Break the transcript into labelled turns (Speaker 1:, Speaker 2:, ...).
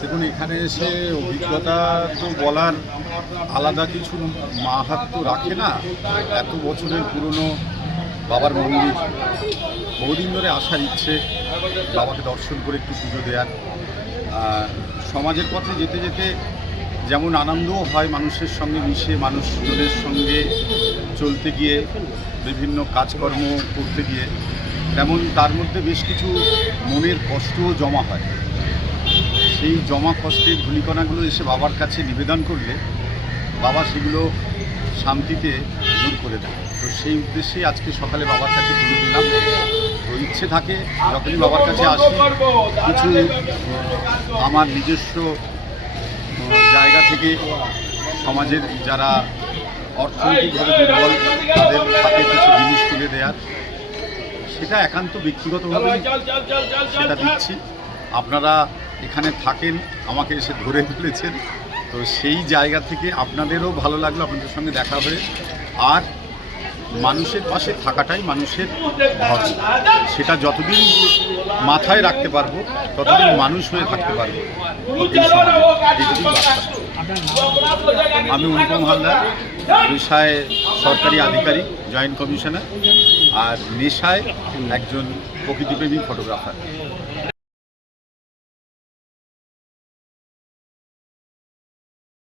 Speaker 1: এসে অভিজ্ঞতা তো বলার আলাদা কিছু মাহাত্ম রাখে না। এত বছরের পুরনো বাবার মন্দির, বহুদিন ধরে আসার ইচ্ছে, বাবাকে দর্শন করে একটু পুজো দেওয়ার সমাজের পথে যেতে যেতে যেমন আনন্দও হয় মানুষের সঙ্গে মিশে, মানুষজনের সঙ্গে চলতে গিয়ে, বিভিন্ন কাজকর্ম করতে গিয়ে, তেমন তার মধ্যে বেশ কিছু মনের কষ্টও জমা হয়। সেই জমা কষ্টের ধুলিকণাগুলো এসে বাবার কাছে নিবেদন করলে বাবা সেগুলো শান্তিতে দূর করে দেয়। তো সেই উদ্দেশ্যেই আজকে সকালে বাবার কাছে পুজো দিলাম। তো ইচ্ছে থাকে যখনই বাবার কাছে আসি, কিছু আমার নিজস্ব জায়গা থেকে সমাজের যারা অর্থনৈতিকভাবে দুর্বল, তাদের হাতে কিছু জিনিস তুলে দেওয়ার সেটা একান্ত ব্যক্তিগতভাবে সেটা দিচ্ছি। আপনারা এখানে থাকেন, আমাকে এসে ধরে ফেলেছেন তো সেই জায়গা থেকে আপনাদেরও ভালো লাগল আপনাদের সঙ্গে দেখা হয়ে। আর মানুষের পাশে থাকাটাই মানুষের ধর্ম সেটা যতদিন মাথায় রাখতে পারব, ততদিন মানুষ হয়ে থাকতে পারব। আমি অনুপম হালদার পেশায় সরকারি আধিকারিক, জয়েন্ট কমিশনার, আর নেশায় একজন প্রকৃতিপ্রেমী ফটোগ্রাফার।